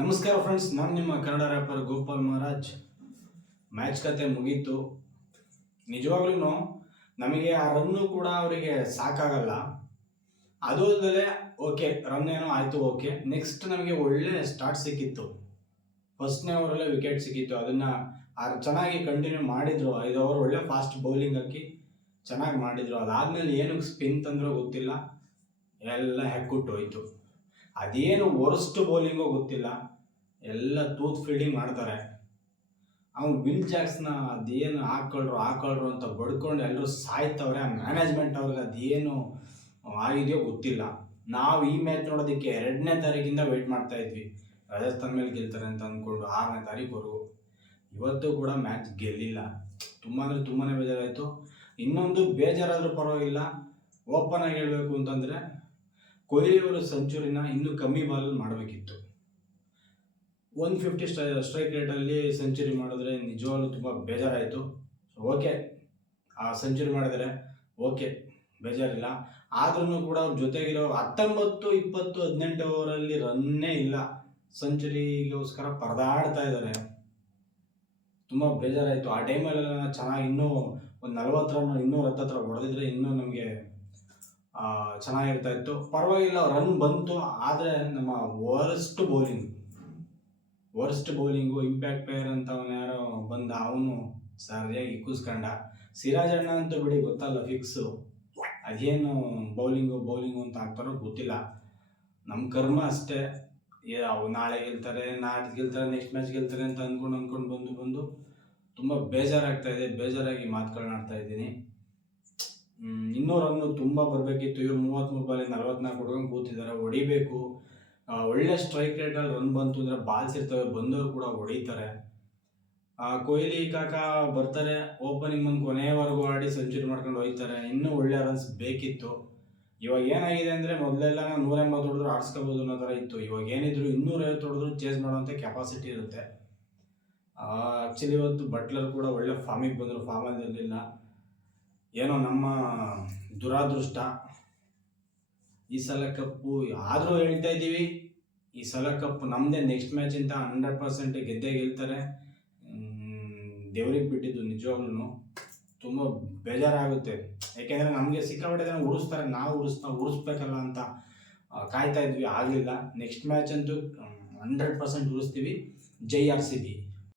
ನಮಸ್ಕಾರ ಫ್ರೆಂಡ್ಸ್ ನಾನು ನಿಮ್ಮ ಕನ್ನಡ ರ್ಯಾಪರ್ ಗೋಪಾಲ್ ಮಹಾರಾಜ್. ಮ್ಯಾಚ್ ಕತೆ ಮುಗೀತು. ನಿಜವಾಗ್ಲೂ ನಮಗೆ ಆ ರನ್ನು ಕೂಡ ಅವರಿಗೆ ಸಾಕಾಗಲ್ಲ. ಅದು ಅಲ್ಲದೆ ಓಕೆ ರನ್ ಏನೋ ಆಯಿತು ಓಕೆ ನೆಕ್ಸ್ಟ್ ನಮಗೆ ಒಳ್ಳೆ ಸ್ಟಾರ್ಟ್ ಸಿಕ್ಕಿತ್ತು. ಫಸ್ಟ್ನೇ ಓವರಲ್ಲೇ ವಿಕೆಟ್ ಸಿಕ್ಕಿತ್ತು. ಅದನ್ನು ಚೆನ್ನಾಗಿ ಕಂಟಿನ್ಯೂ ಮಾಡಿದ್ರು. ಐದು ಓವರ್ ಒಳ್ಳೆ ಫಾಸ್ಟ್ ಬೌಲಿಂಗ್ ಹಾಕಿ ಚೆನ್ನಾಗಿ ಮಾಡಿದ್ರು. ಅದಾದಮೇಲೆ ಏನಕ್ಕೆ ಸ್ಪಿನ್ ತಂದ್ರೋ ಗೊತ್ತಿಲ್ಲ. ಎಲ್ಲ ಹೆಕ್ಕುಟ್ಟು ಹೋಯ್ತು ಅದೇನು ವರ್ಸ್ಟ್ ಬೌಲಿಂಗೋ ಗೊತ್ತಿಲ್ಲ. ಎಲ್ಲ ತೂತ್ ಫೀಲ್ಡಿಂಗ್ ಮಾಡ್ತಾರೆ. ಅವ್ನು ವಿಲ್ ಜಾಕ್ಸ್ನ ಅದೇನು ಹಾಕೊಳ್ರು ಹಾಕೊಳ್ರು ಅಂತ ಬಡ್ಕೊಂಡು ಎಲ್ಲರೂ ಸಾಯ್ತವ್ರೆ, ಆ ಮ್ಯಾನೇಜ್ಮೆಂಟ್ ಅವ್ರಿಗೆ ಅದೇನು ಆಗಿದೆಯೋ ಗೊತ್ತಿಲ್ಲ. ನಾವು ಈ ಮ್ಯಾಚ್ ನೋಡೋದಕ್ಕೆ ಎರಡನೇ ತಾರೀಕಿಂದ ವೆಯ್ಟ್ ಮಾಡ್ತಾ ಇದ್ವಿ. ರಾಜಸ್ಥಾನ್ ಮೇಲೆ ಗೆಲ್ತಾರೆ ಅಂತ ಅಂದ್ಕೊಂಡು ಆರನೇ ತಾರೀಕುವರೆಗೂ. ಇವತ್ತು ಕೂಡ ಮ್ಯಾಚ್ ಗೆಲ್ಲಿಲ್ಲ. ತುಂಬ ಅಂದರೆ ತುಂಬಾ ಬೇಜಾರಾಯಿತು. ಇನ್ನೊಂದು ಬೇಜಾರಾದರೂ ಪರವಾಗಿಲ್ಲ. ಓಪನ್ ಆಗಿ ಹೇಳಬೇಕು ಅಂತಂದರೆ ಕೊಹ್ಲಿ ಅವರು ಸೆಂಚುರಿನ ಇನ್ನೂ ಕಮ್ಮಿ ಬಾಲಲ್ಲಿ ಮಾಡಬೇಕಿತ್ತು. ಒನ್ ಫಿಫ್ಟಿ ಸ್ಟ್ರೈ ಸ್ಟ್ರೈಕ್ ರೇಟಲ್ಲಿ ಸೆಂಚುರಿ ಮಾಡಿದ್ರೆ ನಿಜವಾಗ್ಲೂ ತುಂಬ ಬೇಜಾರಾಯಿತು. ಓಕೆ ಆ ಸೆಂಚುರಿ ಮಾಡಿದರೆ ಓಕೆ ಬೇಜಾರಿಲ್ಲ. ಆದ್ರೂ ಕೂಡ ಅವ್ರ ಜೊತೆಗಿರೋ ಹತ್ತೊಂಬತ್ತು, ಇಪ್ಪತ್ತು, ಹದಿನೆಂಟು ಓವರಲ್ಲಿ ರನ್ನೇ ಇಲ್ಲ. ಸೆಂಚುರಿಗೋಸ್ಕರ ಪರದಾಡ್ತಾ ಇದ್ದಾರೆ. ತುಂಬ ಬೇಜಾರಾಯಿತು. ಆ ಟೈಮಲ್ಲೆಲ್ಲ ಚೆನ್ನಾಗಿ ಇನ್ನೂ ಒಂದು ನಲ್ವತ್ತು ರನ್, ಇನ್ನೂರ ಹತ್ತತ್ರ ಹೊಡೆದಿದ್ರೆ ಇನ್ನೂ ನಮಗೆ ಚೆನ್ನಾಗಿರ್ತಾ ಇತ್ತು. ಪರವಾಗಿಲ್ಲ ರನ್ ಬಂತು, ಆದರೆ ನಮ್ಮ worst bowling worst bowling impact player ಅಂತ ಅವನು ಯಾರೋ ಬಂದ, ಅವನು ಸರಿಯಾಗಿ ಕೂಸ್ಕೊಂಡ. ಸಿರಾಜ್ ಅಣ್ಣ ಅಂತೂ ಬಿಡಿ, ಗೊತ್ತಲ್ಲ ಫಿಕ್ಸು ಅದೇನು ಬೌಲಿಂಗು ಬೌಲಿಂಗು ಅಂತ ಹಾಕ್ತಾರೋ ಗೊತ್ತಿಲ್ಲ. ನಮ್ಮ ಕರ್ಮ ಅಷ್ಟೇ. ಏ, ಅವು ನಾಳೆ ಗೆಲ್ತಾರೆ ನಾಳೆ ಗೆಲ್ತಾರೆ ನೆಕ್ಸ್ಟ್ ಮ್ಯಾಚ್ ಗೆಲ್ತಾರೆ ಅಂತ ಅಂದ್ಕೊಂಡು ಅಂದ್ಕೊಂಡು ಬಂದು ಬಂದು, ತುಂಬ ಬೇಜಾರಾಗ್ತಾ ಇದೆ. ಬೇಜಾರಾಗಿ ಮಾತುಗಳನ್ನ ಆಡ್ತಾ ಇದ್ದೀನಿ. ಇನ್ನೂ ರನ್ನು ತುಂಬ ಬರಬೇಕಿತ್ತು. ಇವರು ಮೂವತ್ತ್ಮೂರು ಬಾಲಿಗೆ ನಲ್ವತ್ನಾಲ್ಕು ಹುಡುಗಂಗೆ ಕೂತಿದ್ದಾರೆ. ಹೊಡಿಬೇಕು. ಒಳ್ಳೆ ಸ್ಟ್ರೈಕ್ ರೇಟಲ್ಲಿ ರನ್ ಬಂತು ಅಂದರೆ ಬಾಲ್ಸ್ ಇರ್ತವೆ. ಬಂದವರು ಕೂಡ ಹೊಡಿತಾರೆ. ಕೊಹ್ಲಿ ಕಾಕ ಬರ್ತಾರೆ. ಓಪನಿಂಗ್ ಬಂದು ಕೊನೆಯವರೆಗೂ ಆಡಿ ಸೆಂಚುರಿ ಮಾಡ್ಕೊಂಡು ಹೋಯ್ತಾರೆ ಇನ್ನೂ ಒಳ್ಳೆ ರನ್ಸ್ ಬೇಕಿತ್ತು. ಇವಾಗ ಏನಾಗಿದೆ ಅಂದರೆ ಮೊದಲೆಲ್ಲ ನೂರ ಎಂಬತ್ತು ಹೊಡೆದ್ರು ಆಡಿಸ್ಕೋಬೋದು ಅನ್ನೋ ಥರ ಇತ್ತು. ಇವಾಗ ಏನಿದ್ರು ಇನ್ನೂರೈವತ್ತು ಹೊಡೆದ್ರು ಚೇಸ್ ಮಾಡೋವಂಥ ಕೆಪಾಸಿಟಿ ಇರುತ್ತೆ. ಆ್ಯಕ್ಚುಲಿ ಇವತ್ತು ಬಟ್ಲರ್ ಕೂಡ ಒಳ್ಳೆ ಫಾರ್ಮಿಗೆ ಬಂದರು. ಫಾರ್ಮಲ್ಲಿ ಇರಲಿಲ್ಲ. ಏನೋ ನಮ್ಮ ದುರಾದೃಷ್ಟ. ಈ ಸಲ ಕಪ್ಪು ಆದರೂ ಹೇಳ್ತಾ ಇದ್ದೀವಿ. ಈ ಸಲ ಕಪ್ ನಮ್ಮದೇ ನೆಕ್ಸ್ಟ್ ಮ್ಯಾಚ್ ಅಂತ ಹಂಡ್ರೆಡ್ ಪರ್ಸೆಂಟ್ ಗೆದ್ದೇ ಗೆಲ್ತಾರೆ. ದೇವ್ರಿಗೆ ಬಿಟ್ಟಿದ್ದು ನಿಜವಾಗ್ಲೂ ತುಂಬ ಬೇಜಾರಾಗುತ್ತೆ. ಯಾಕೆಂದರೆ ನಮಗೆ ಸಿಕ್ಕಾಪಟ್ಟೆ ಜನ ಉರಿಸ್ತಾರೆ. ನಾವು ಉರಿಸ್ತಾ ಉಳಿಸ್ಬೇಕಲ್ಲ ಅಂತ ಕಾಯ್ತಾ ಇದ್ವಿ. ಆಗಲಿಲ್ಲ. ನೆಕ್ಸ್ಟ್ ಮ್ಯಾಚ್ ಅಂತೂ ಹಂಡ್ರೆಡ್ ಪರ್ಸೆಂಟ್ ಉರಿಸ್ತೀವಿ. ಜೈ ಆರ್ ಸಿ ಬಿ.